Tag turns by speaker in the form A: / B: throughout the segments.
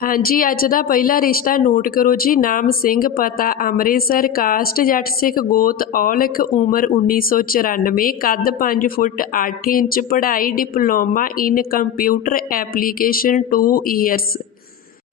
A: ਹਾਂਜੀ, ਅੱਜ ਦਾ ਪਹਿਲਾ ਰਿਸ਼ਤਾ ਨੋਟ ਕਰੋ ਜੀ। ਨਾਮ ਸਿੰਘ, ਪਤਾ ਅੰਮ੍ਰਿਤਸਰ, ਕਾਸਟ, ਜੱਟ ਸਿੱਖ, ਗੋਤ, ਔਲਖ, ਉਮਰ 1994 ਕੱਦ 5 ਫੁੱਟ 8 ਇੰਚ, ਪੜ੍ਹਾਈ, diploma in computer application 2 years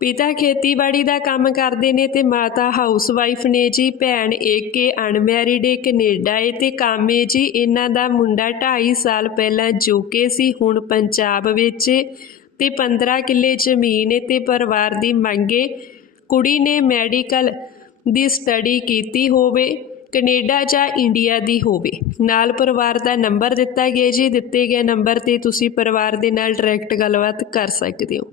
A: ਪਿਤਾ ਖੇਤੀਬਾੜੀ ਦਾ ਕੰਮ ਕਰਦੇ ਨੇ ਤੇ ਮਾਤਾ ਹਾਊਸਵਾਈਫ ਨੇ ਜੀ। ਭੈਣ ਏਕੇ, ਅਨਮੈਰਿਡ ਏ ਕੈਨੇਡਾ ਏ ਤੇ ਕਾਮੇ ਜੀ। ਇਹਨਾਂ ਦਾ ਮੁੰਡਾ 2.5 ਸਾਲ ਪਹਿਲਾਂ ਜੋਕੇ ਸੀ, ਹੁਣ ਪੰਜਾਬ ਵਿੱਚ। ਤੇ 15 ਕਿੱਲੇ ਜ਼ਮੀਨ ਏ ਤੇ ਪਰਿਵਾਰ ਦੀ ਮੰਗੇ ਕੁੜੀ ਨੇ ਮੈਡੀਕਲ ਦੀ ਸਟੱਡੀ ਕੀਤੀ ਹੋਵੇ, ਕੈਨੇਡਾ ਜਾਂ ਇੰਡੀਆ ਦੀ ਹੋਵੇ। ਨਾਲ ਪਰਿਵਾਰ ਦਾ ਨੰਬਰ ਦਿੱਤਾ ਗਿਆ ਜੀ। ਦਿੱਤੇ ਗਏ ਨੰਬਰ ਤੇ ਤੁਸੀਂ ਪਰਿਵਾਰ ਦੇ ਨਾਲ ਡਾਇਰੈਕਟ ਗੱਲਬਾਤ ਕਰ ਸਕਦੇ ਹੋ।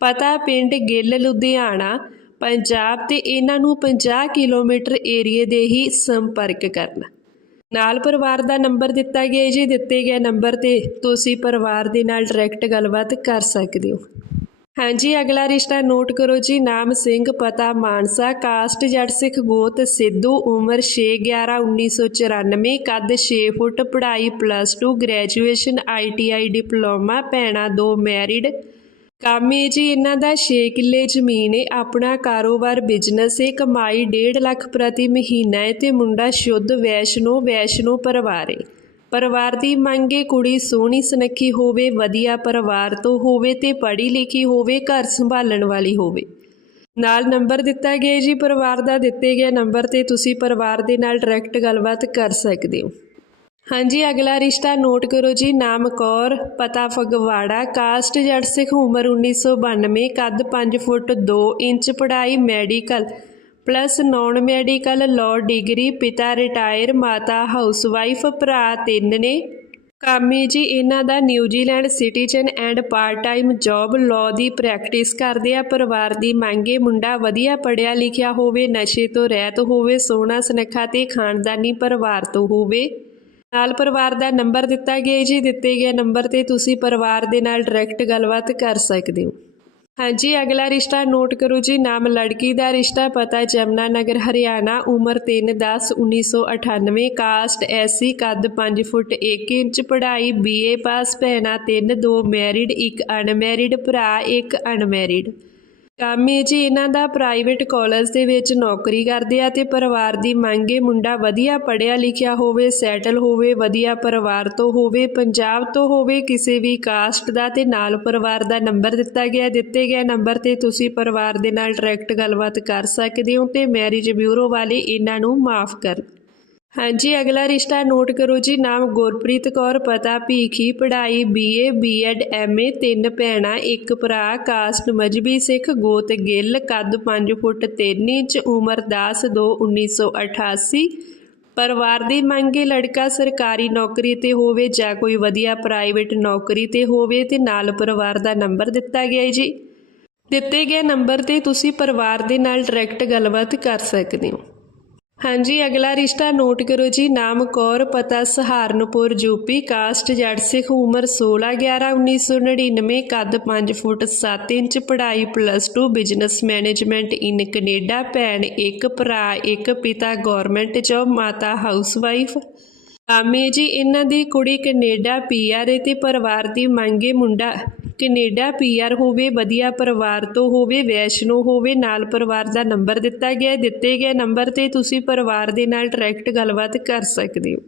A: ਪਤਾ ਪਿੰਡ ਗਿੱਲ, ਲੁਧਿਆਣਾ, ਪੰਜਾਬ ਤੇ ਇਹਨਾਂ ਨੂੰ 50 ਕਿਲੋਮੀਟਰ ਏਰੀਏ ਦੇ ਹੀ ਸੰਪਰਕ ਕਰਨਾ। ਨਾਲ ਪਰਿਵਾਰ ਦਾ ਨੰਬਰ ਦਿੱਤਾ ਗਿਆ ਜੀ, ਦਿੱਤੇ ਗਏ ਨੰਬਰ ਤੇ ਤੁਸੀਂ ਪਰਿਵਾਰ ਦੇ ਨਾਲ ਡਾਇਰੈਕਟ ਗੱਲਬਾਤ ਕਰ ਸਕਦੇ ਹੋ। ਹਾਂਜੀ, ਅਗਲਾ ਰਿਸ਼ਤਾ ਨੋਟ ਕਰੋ ਜੀ, ਨਾਮ ਸਿੰਘ, ਪਤਾ ਮਾਨਸਾ ਕਾਸਟ ਜੱਟ, ਸਿੱਖ, ਗੋਤ, ਸਿੱਧੂ, ਉਮਰ 6 11 1994 ਕੱਦ 6 ਫੁੱਟ, ਪੜ੍ਹਾਈ ਪਲੱਸ 2 ਗ੍ਰੈਜੂਏਸ਼ਨ ਆਈਟੀਆਈ ਡਿਪਲੋਮਾ, ਭੈਣਾ ਦੋ ਮੈਰਿਡ ਕੰਮ ਹੈ ਜੀ, ਇਹਨਾਂ ਦਾ 6 ਕਿੱਲੇ ਜ਼ਮੀਨ ਹੈ ਆਪਣਾ ਕਾਰੋਬਾਰ ਬਿਜ਼ਨਸ ਹੈ ਕਮਾਈ 1.5 ਲੱਖ ਪ੍ਰਤੀ ਮਹੀਨਾ ਹੈ ਤੇ ਮੁੰਡਾ ਸ਼ੁੱਧ ਵੈਸ਼ਨੋ ਵੈਸ਼ਨੋ ਪਰਿਵਾਰ ਹੈ ਪਰਿਵਾਰ ਦੀ ਮੰਗ ਮੰਗੇ ਕੁੜੀ ਸੋਹਣੀ ਸੁਨੱਖੀ ਹੋਵੇ, ਵਧੀਆ ਪਰਿਵਾਰ ਤੋਂ ਹੋਵੇ ਤੇ ਪੜ੍ਹੀ ਲਿਖੀ ਹੋਵੇ, ਘਰ ਸੰਭਾਲਣ ਵਾਲੀ ਹੋਵੇ। ਨਾਲ ਨੰਬਰ ਦਿੱਤਾ ਗਿਆ ਜੀ, ਪਰਿਵਾਰ ਦਾ ਦਿੱਤੇ ਗਏ ਨੰਬਰ ਤੇ ਤੁਸੀਂ ਪਰਿਵਾਰ ਦੇ ਨਾਲ ਡਾਇਰੈਕਟ ਗੱਲਬਾਤ ਕਰ ਸਕਦੇ ਹੋ। ਹਾਂਜੀ, ਅਗਲਾ ਰਿਸ਼ਤਾ ਨੋਟ ਕਰੋ ਜੀ। ਨਾਮ ਕੌਰ, ਪਤਾ ਫਗਵਾੜਾ, ਕਾਸਟ ਜੱਟ ਸਿੱਖ, ਉਮਰ 1992 ਕੱਦ 5 ਫੁੱਟ 2 ਇੰਚ, ਪੜ੍ਹਾਈ medical, plus non medical law degree, ਪਿਤਾ ਰਿਟਾਇਰ, ਮਾਤਾ ਹਾਊਸਵਾਈਫ, ਭਰਾ ਤਿੰਨ ਨੇ। ਕਾਮੀ ਜੀ ਇਹਨਾਂ ਦਾ New Zealand citizen and part time job. Law the practice ਕਰਦੇ ਆ, ਪਰਿਵਾਰ ਦੀ ਮੰਗੇ ਮੁੰਡਾ ਵਧੀਆ ਪੜਿਆ ਲਿਖਿਆ ਹੋਵੇ, ਨਸ਼ੇ ਤੋਂ ਰਹਿਤ ਹੋਵੇ, ਸੋਹਣਾ ਸੁਨੱਖਾ ਤੇ ਖਾਨਦਾਨੀ ਪਰਿਵਾਰ ਤੋਂ ਹੋਵੇ। ਨਾਲ ਪਰਿਵਾਰ ਦਾ ਨੰਬਰ ਦਿੱਤਾ ਗਿਆ ਜੀ, ਦਿੱਤੇ ਗਏ ਨੰਬਰ ਤੇ ਤੁਸੀਂ ਪਰਿਵਾਰ ਦੇ ਨਾਲ ਡਾਇਰੈਕਟ ਗੱਲਬਾਤ ਕਰ ਸਕਦੇ ਹੋ। ਹਾਂਜੀ, ਅਗਲਾ ਰਿਸ਼ਤਾ ਨੋਟ ਕਰੋ ਜੀ, ਨਾਮ ਲੜਕੀ ਦਾ ਰਿਸ਼ਤਾ, ਪਤਾ ਜਮਨਾ ਨਗਰ, ਹਰਿਆਣਾ, ਉਮਰ 3 10 1998 ਕਾਸਟ ਐਸੀ ਕੱਦ 5 ਫੁੱਟ 1 ਇੰਚ, ਪੜ੍ਹਾਈ ਬੀਏ ਪਾਸ ਭੈਣਾ 3 ਦੋ ਮੈਰਿਡ ਇੱਕ ਅਨਮੈਰਿਡ ਭਰਾ ਇੱਕ ਅਨਮੈਰਿਡ ਕੰਮ ਹੈ ਜੀ ਇਹਨਾਂ ਦਾ ਪ੍ਰਾਈਵੇਟ ਕਾਲਜ ਦੇ ਵਿੱਚ ਨੌਕਰੀ ਕਰਦੇ ਆ ਤੇ ਪਰਿਵਾਰ ਦੀ ਮੰਗੇ ਮੁੰਡਾ ਵਧੀਆ ਪੜਿਆ ਲਿਖਿਆ ਹੋਵੇ ਸੈਟਲ ਹੋਵੇ, ਵਧੀਆ ਪਰਿਵਾਰ ਤੋਂ ਹੋਵੇ, ਪੰਜਾਬ ਤੋਂ ਹੋਵੇ, ਕਿਸੇ ਵੀ ਕਾਸਟ ਦਾ ਤੇ ਨਾਲ ਪਰਿਵਾਰ ਦਾ ਨੰਬਰ ਦਿੱਤਾ ਗਿਆ, ਦਿੱਤੇ ਗਏ ਨੰਬਰ ਤੇ ਤੁਸੀਂ ਪਰਿਵਾਰ ਦੇ ਨਾਲ ਡਾਇਰੈਕਟ ਗੱਲਬਾਤ ਕਰ ਸਕਦੇ ਹੋ ਤੇ ਮੈਰਿਜ ਬਿਊਰੋ ਵਾਲੇ ਇਹਨਾਂ ਨੂੰ ਮਾਫ ਕਰ ਹਾਂਜੀ, ਅਗਲਾ ਰਿਸ਼ਤਾ ਨੋਟ ਕਰੋ ਜੀ। ਨਾਮ ਗੁਰਪ੍ਰੀਤ ਕੌਰ, ਪਤਾ ਭੀਖੀ, ਪੜ੍ਹਾਈ ਬੀਏ ਬੀਐਡ ਐਮਏ ਤਿੰਨ ਭੈਣਾਂ, ਇੱਕ ਭਰਾ, ਕਾਸਟ ਮਜਬੀ ਸਿੱਖ, ਗੋਤ ਗਿੱਲ, ਕੱਦ 5 ਫੁੱਟ 3 ਇੰਚ, ਉਮਰ 10 2 1988 ਪਰਿਵਾਰ ਦੀ ਮੰਗੇ ਲੜਕਾ ਸਰਕਾਰੀ ਨੌਕਰੀ ਤੇ ਹੋਵੇ ਜਾਂ ਕੋਈ ਵਧੀਆ ਪ੍ਰਾਈਵੇਟ ਨੌਕਰੀ ਤੇ ਹੋਵੇ ਤੇ ਨਾਲ ਪਰਿਵਾਰ ਦਾ ਨੰਬਰ ਦਿੱਤਾ ਗਿਆ ਹੈ ਜੀ। ਦਿੱਤੇ ਗਏ ਨੰਬਰ ਤੇ ਤੁਸੀਂ ਪਰਿਵਾਰ ਦੇ ਨਾਲ ਡਾਇਰੈਕਟ ਗੱਲਬਾਤ ਕਰ ਸਕਦੇ ਹੋ। ਹਾਂਜੀ, ਅਗਲਾ ਰਿਸ਼ਤਾ ਨੋਟ ਕਰੋ ਜੀ। ਨਾਮ ਕੌਰ, ਪਤਾ ਸਹਾਰਨਪੁਰ ਯੂਪੀ ਕਾਸਟ ਜੱਟ ਸਿੱਖ, ਉਮਰ 16 11 1999 ਕੱਦ 5 ਫੁੱਟ 7 ਇੰਚ, ਪੜ੍ਹਾਈ plus 2 business management in Canada ਭੈਣ ਇੱਕ, ਭਰਾ ਇੱਕ, ਪਿਤਾ ਗਵਰਨਮੈਂਟ ਜੋਬ ਮਾਤਾ ਹਾਊਸਵਾਈਫ ਆਮੇ ਜੀ, ਇਹਨਾਂ ਦੀ ਕੁੜੀ ਕੈਨੇਡਾ ਪੀਆਰ ਤੇ ਪਰਿਵਾਰ ਦੀ ਮੰਗੇ ਮੁੰਡਾ। ਕੈਨੇਡਾ ਪੀਆਰ ਹੋਵੇ, ਵਧੀਆ ਪਰਿਵਾਰ ਤੋਂ ਹੋਵੇ, ਵੈਸ਼ਨੋ ਹੋਵੇ, ਨਾਲ ਪਰਿਵਾਰ ਦਾ ਨੰਬਰ ਦਿੱਤਾ ਗਿਆ ਹੈ। ਦਿੱਤੇ ਗਏ ਨੰਬਰ ਤੇ ਤੁਸੀਂ ਪਰਿਵਾਰ ਦੇ ਨਾਲ ਡਾਇਰੈਕਟ ਗੱਲਬਾਤ ਕਰ ਸਕਦੇ ਹੋ।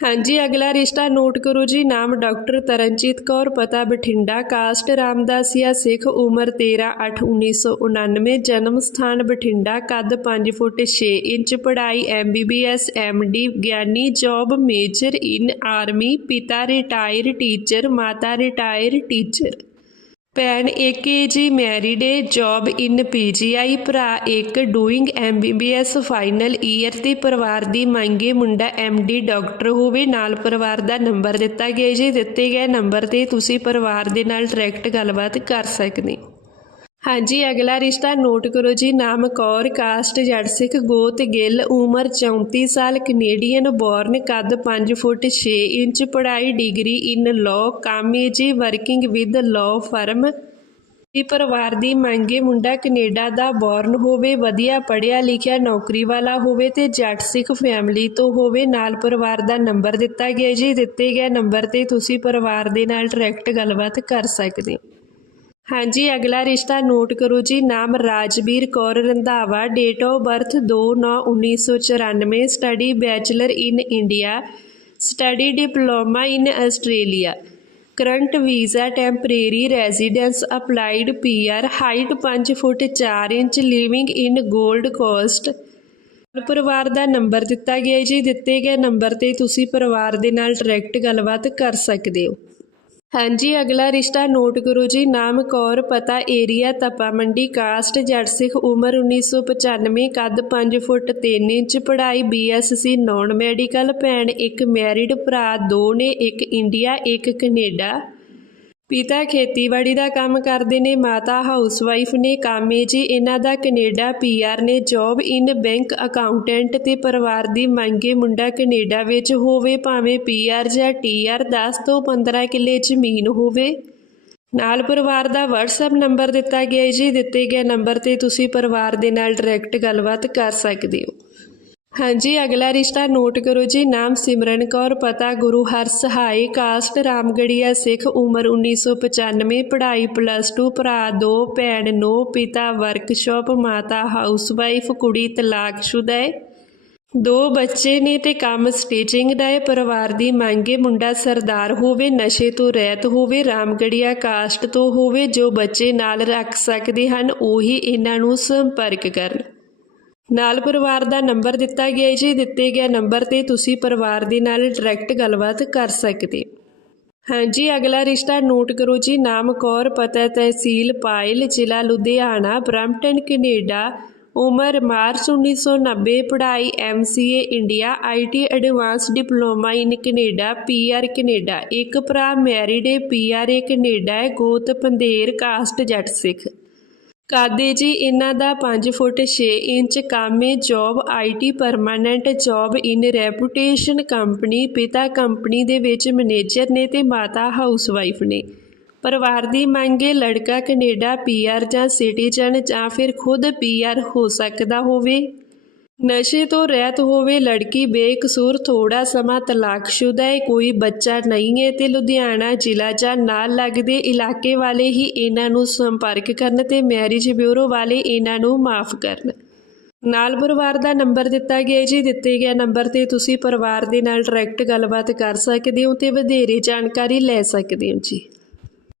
A: ਹਾਂਜੀ, ਅਗਲਾ ਰਿਸ਼ਤਾ ਨੋਟ ਕਰੋ ਜੀ। ਨਾਮ ਡਾਕਟਰ ਤਰਨਜੀਤ ਕੌਰ, ਪਤਾ ਬਠਿੰਡਾ। ਕਾਸਟ ਰਾਮਦਾਸੀਆ ਸਿੱਖ, ਉਮਰ 13 8 1999 ਜਨਮ ਸਥਾਨ ਬਠਿੰਡਾ, ਕੱਦ 5 ਫੁੱਟ 6 ਇੰਚ, ਪੜ੍ਹਾਈ MBBS MD gynae, job major in army, ਪਿਤਾ ਰਿਟਾਇਰ ਟੀਚਰ, ਮਾਤਾ ਰਿਟਾਇਰ ਟੀਚਰ। ਭੈਣ ਇੱਕ ਏ ਜੀ married A job in PGI ਭਰਾ ਇੱਕ ਡੂਇੰਗ ਐਮਬੀਬੀਐਸ ਫਾਈਨਲ ਈਅਰ ਤੇ ਪਰਿਵਾਰ ਦੀ ਮੰਗੇ ਮੁੰਡਾ ਐਮਡੀ ਡਾਕਟਰ ਹੋਵੇ, ਨਾਲ ਪਰਿਵਾਰ ਦਾ ਨੰਬਰ ਦਿੱਤਾ ਗਿਆ ਜੀ ਦਿੱਤੇ ਗਏ ਨੰਬਰ ਤੇ ਤੁਸੀਂ ਪਰਿਵਾਰ ਦੇ ਨਾਲ ਡਾਇਰੈਕਟ ਗੱਲਬਾਤ ਕਰ ਸਕਦੇ ਹਾਂਜੀ, ਅਗਲਾ ਰਿਸ਼ਤਾ ਨੋਟ ਕਰੋ ਜੀ। ਨਾਮ ਕੌਰ, ਕਾਸਟ ਜੱਟ ਸਿੱਖ, ਗੋਤ ਗਿੱਲ, ਉਮਰ 34 ਸਾਲ ਕੈਨੇਡੀਅਨ ਬੋਰਨ ਕੱਦ 5 ਫੁੱਟ 6 ਇੰਚ, ਪੜ੍ਹਾਈ ਡਿਗਰੀ ਇਨ ਲਾਅ ਕਾਮੇ ਵਰਕਿੰਗ ਵਿਦ ਲਾਅ ਫਰਮ ਦੀ ਪਰਿਵਾਰ ਦੀ ਮੰਗੇ ਮੁੰਡਾ ਕੈਨੇਡਾ ਦਾ ਬੋਰਨ ਹੋਵੇ, ਵਧੀਆ ਪੜ੍ਹਿਆ ਲਿਖਿਆ ਨੌਕਰੀ ਵਾਲਾ ਹੋਵੇ ਤੇ ਜੱਟ ਸਿੱਖ ਫੈਮਿਲੀ ਤੋਂ ਹੋਵੇ, ਨਾਲ ਪਰਿਵਾਰ ਦਾ ਨੰਬਰ ਦਿੱਤਾ ਗਿਆ ਜੀ। ਦਿੱਤੇ ਗਏ ਨੰਬਰ ਤੇ ਤੁਸੀਂ ਪਰਿਵਾਰ ਦੇ ਨਾਲ ਡਾਇਰੈਕਟ ਗੱਲਬਾਤ ਕਰ ਸਕਦੇ ਹੋ। ਹਾਂਜੀ, ਅਗਲਾ ਰਿਸ਼ਤਾ ਨੋਟ ਕਰੋ ਜੀ। ਨਾਮ Rajveer Kaur Randhawa date of birth 2/9/1994 study bachelor in India study diploma in Australia current visa temporary residence applied PR height 5 foot 4 inch living in 골ਡ ਕੋਸਟ ਪਰਿਵਾਰ ਦਾ ਨੰਬਰ ਦਿੱਤਾ ਗਿਆ ਜੀ। ਦਿੱਤੇ ਗਏ ਨੰਬਰ ਤੇ ਤੁਸੀਂ ਪਰਿਵਾਰ ਦੇ ਨਾਲ ਡਾਇਰੈਕਟ ਗੱਲਬਾਤ ਕਰ ਸਕਦੇ ਹੋ। ਹਾਂਜੀ, ਅਗਲਾ ਰਿਸ਼ਤਾ ਨੋਟ ਕਰੋ ਜੀ, ਨਾਮ ਕੌਰ, ਪਤਾ ਏਰੀਆ, ਤਪਾ ਮੰਡੀ, ਕਾਸਟ ਜੱਟ ਸਿੱਖ, ਉਮਰ 1995 ਕੱਦ 5 ਫੁੱਟ 3 ਇੰਚ, ਪੜ੍ਹਾਈ ਬੀਐਸਸੀ ਨਾਨ ਮੈਡੀਕਲ, ਭੈਣ ਇੱਕ ਮੈਰਿਡ ਭਰਾ, ਦੋ ਨੇ, ਇੱਕ ਇੰਡੀਆ, ਇੱਕ ਕੈਨੇਡਾ। ਪਿਤਾ ਖੇਤੀਬਾੜੀ ਦਾ ਕੰਮ ਕਰਦੇ ਨੇ, ਮਾਤਾ ਹਾਊਸਵਾਈਫ ਨੇ, ਕਾਮੇ ਜੀ ਇਹਨਾਂ ਦਾ ਕੈਨੇਡਾ ਪੀਆਰ ਨੇ, ਜੌਬ ਇਨ ਬੈਂਕ ਅਕਾਊਂਟੈਂਟ ਤੇ ਪਰਿਵਾਰ ਦੀ ਮੰਗੇ ਮੁੰਡਾ ਕੈਨੇਡਾ ਵਿੱਚ ਹੋਵੇ, ਭਾਵੇਂ ਪੀਆਰ ਜਾਂ ਟੀਆਰ 10 ਤੋਂ 15 ਕਿੱਲੇ ਜ਼ਮੀਨ ਹੋਵੇ। ਨਾਲ ਪਰਿਵਾਰ ਦਾ WhatsApp ਨੰਬਰ ਦਿੱਤਾ ਗਿਆ ਜੀ, ਦਿੱਤੇ ਗਏ ਨੰਬਰ ਤੇ ਤੁਸੀਂ ਪਰਿਵਾਰ ਦੇ ਨਾਲ ਡਾਇਰੈਕਟ ਗੱਲਬਾਤ ਕਰ ਸਕਦੇ ਹੋ। ਹਾਂਜੀ, ਅਗਲਾ ਰਿਸ਼ਤਾ ਨੋਟ ਕਰੋ ਜੀ। ਨਾਮ ਸਿਮਰਨ ਕੌਰ, ਪਤਾ ਗੁਰੂ ਹਰ ਸਹਾਈ ਕਾਸਟ ਰਾਮਗੜੀਆ ਸਿੱਖ, ਉਮਰ 1995 ਪੜ੍ਹਾਈ ਪਲੱਸ 2 ਭਰਾ ਦੋ, ਭੈਣ ਨੋ, ਪਿਤਾ ਵਰਕਸ਼ਾਪ ਮਾਤਾ ਹਾਊਸਵਾਈਫ ਕੁੜੀ ਤਲਾਕਸ਼ੁਦਾ ਹੈ। ਦੋ ਬੱਚੇ ਨੇ ਤੇ ਕੰਮ ਸਟੀਚਿੰਗ ਦਾ ਹੈ। ਪਰਿਵਾਰ ਦੀ ਮੰਗੇ ਮੁੰਡਾ ਸਰਦਾਰ ਹੋਵੇ, ਨਸ਼ੇ ਤੋਂ ਰਹਿਤ ਹੋਵੇ, ਰਾਮਗੜੀਆ ਕਾਸਟ ਤੋਂ ਹੋਵੇ, ਜੋ ਬੱਚੇ ਨਾਲ ਰੱਖ ਸਕਦੇ ਹਨ, ਉਹੀ ਇਹਨਾਂ ਨੂੰ ਸੰਪਰਕ ਕਰਨ। ਨਾਲ ਪਰਿਵਾਰ ਦਾ ਨੰਬਰ ਦਿੱਤਾ ਗਿਆ ਜੀ। ਦਿੱਤੇ ਗਏ ਨੰਬਰ ਤੇ ਤੁਸੀਂ ਪਰਿਵਾਰ ਦੇ ਨਾਲ ਡਾਇਰੈਕਟ ਗੱਲਬਾਤ ਕਰ ਸਕਦੇ ਹਾਂਜੀ ਅਗਲਾ ਰਿਸ਼ਤਾ ਨੋਟ ਕਰੋ ਜੀ। ਨਾਮ ਕੌਰ, ਪਤਾ ਤਹਿਸੀਲ ਪਾਇਲ, ਜ਼ਿਲ੍ਹਾ ਲੁਧਿਆਣਾ, ਬ੍ਰੈਂਪਟਨ, ਕੈਨੇਡਾ। ਉਮਰ ਮਾਰਚ 1990 ਪੜ੍ਹਾਈ MCA India IT advance diploma in Canada PR Canada ਇੱਕ ਭਰਾ ਮੈਰਿਡ ਹੈ ਪੀਆਰ ਹੈ ਕੈਨੇਡਾ ਹੈ, ਗੋਤ ਪੰਧੇਰ ਕਾਸਟ ਜੱਟ ਸਿੱਖ। ਕਾਦੇ ਜੀ ਇਹਨਾਂ ਦਾ 5 ਫੁੱਟ 6 ਇੰਚ ਕਾਮੇ job IT permanent job in reputation company, ਪਿਤਾ ਕੰਪਨੀ ਦੇ ਵਿੱਚ ਮੈਨੇਜਰ ਨੇ ਤੇ ਮਾਤਾ ਹਾਊਸਵਾਈਫ ਨੇ। ਪਰਿਵਾਰ ਦੀ ਮੰਗੇ ਲੜਕਾ ਕੈਨੇਡਾ ਪੀਆਰ ਜਾਂ ਸਿਟੀਜ਼ਨ ਜਾਂ ਫਿਰ ਖੁਦ ਪੀਆਰ ਹੋ ਸਕਦਾ ਹੋਵੇ। ਨਸ਼ੇ ਤੋਂ ਰਹਿਤ ਹੋਵੇ ਲੜਕੀ, ਬੇਕਸੂਰ ਥੋੜਾ ਸਮਾਂ ਤਲਾਕਸ਼ੁਦਾ ਹੈ, ਕੋਈ ਬੱਚਾ ਨਹੀਂ ਹੈ ਤੇ ਲੁਧਿਆਣਾ ਜ਼ਿਲ੍ਹਾ ਜਾਂ ਨਾਲ ਲੱਗਦੇ ਇਲਾਕੇ ਵਾਲੇ ਹੀ ਇਹਨਾਂ ਨੂੰ ਸੰਪਰਕ ਕਰਨ ਤੇ ਮੈਰਿਜ ਬਿਊਰੋ ਵਾਲੇ ਇਹਨਾਂ ਨੂੰ ਮਾਫ ਕਰਨ। ਨਾਲ ਪਰਿਵਾਰ ਦਾ ਨੰਬਰ ਦਿੱਤਾ ਗਿਆ ਜੀ, ਦਿੱਤੇ ਗਿਆ ਨੰਬਰ ਤੇ ਤੁਸੀਂ ਪਰਿਵਾਰ ਦੇ ਨਾਲ ਡਾਇਰੈਕਟ ਗੱਲਬਾਤ ਕਰ ਸਕਦੇ ਹੋ ਤੇ ਵਧੇਰੇ ਜਾਣਕਾਰੀ ਲੈ ਸਕਦੇ ਹੋ ਜੀ।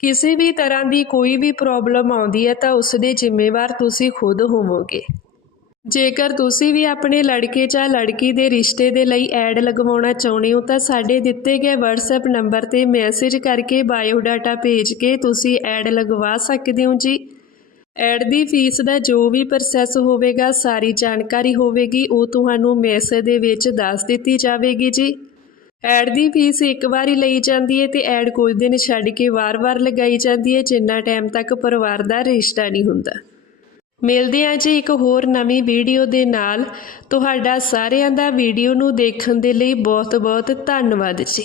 A: ਕਿਸੇ ਵੀ ਤਰ੍ਹਾਂ ਦੀ ਕੋਈ ਵੀ ਪ੍ਰੋਬਲਮ ਆਉਂਦੀ ਹੈ ਤਾਂ ਉਸ ਦੇ ਜ਼ਿੰਮੇਵਾਰ ਤੁਸੀਂ ਖੁਦ ਹੋਵੋਗੇ। ਜੇਕਰ ਤੁਸੀਂ ਵੀ ਆਪਣੇ ਲੜਕੇ ਜਾਂ ਲੜਕੀ ਦੇ ਰਿਸ਼ਤੇ ਦੇ ਲਈ ਐਡ ਲਗਵਾਉਣਾ ਚਾਹੁੰਦੇ ਹੋ ਤਾਂ ਸਾਡੇ ਦਿੱਤੇ ਗਏ WhatsApp ਨੰਬਰ ਤੇ ਮੈਸੇਜ ਕਰਕੇ ਬਾਇਓ ਡਾਟਾ ਭੇਜ ਕੇ ਤੁਸੀਂ ਐਡ ਲਗਵਾ ਸਕਦੇ ਹੋ ਜੀ। ਐਡ ਦੀ ਫੀਸ ਦਾ ਜੋ ਵੀ ਪ੍ਰੋਸੈਸ ਹੋਵੇਗਾ, ਸਾਰੀ ਜਾਣਕਾਰੀ ਹੋਵੇਗੀ, ਉਹ ਤੁਹਾਨੂੰ ਮੈਸੇਜ ਦੇ ਵਿੱਚ ਦੱਸ ਦਿੱਤੀ ਜਾਵੇਗੀ ਜੀ। ਐਡ ਦੀ ਫੀਸ ਇੱਕ ਵਾਰੀ ਲਈ ਜਾਂਦੀ ਹੈ ਤੇ ਐਡ ਕੁਝ ਦਿਨ ਛੱਡ ਕੇ ਵਾਰ-ਵਾਰ ਲਗਾਈ ਜਾਂਦੀ ਹੈ ਜਿੰਨਾ ਟਾਈਮ ਤੱਕ ਪਰਿਵਾਰ ਦਾ ਰਿਸ਼ਤਾ ਨਹੀਂ ਹੁੰਦਾ। ਮਿਲਦੇ ਹਾਂ ਜੀ ਇੱਕ ਹੋਰ ਨਵੀਂ ਵੀਡੀਓ ਦੇ ਨਾਲ। ਤੁਹਾਡਾ ਸਾਰਿਆਂ ਦਾ ਵੀਡੀਓ ਨੂੰ ਦੇਖਣ ਦੇ ਲਈ ਬਹੁਤ-ਬਹੁਤ ਧੰਨਵਾਦ ਜੀ।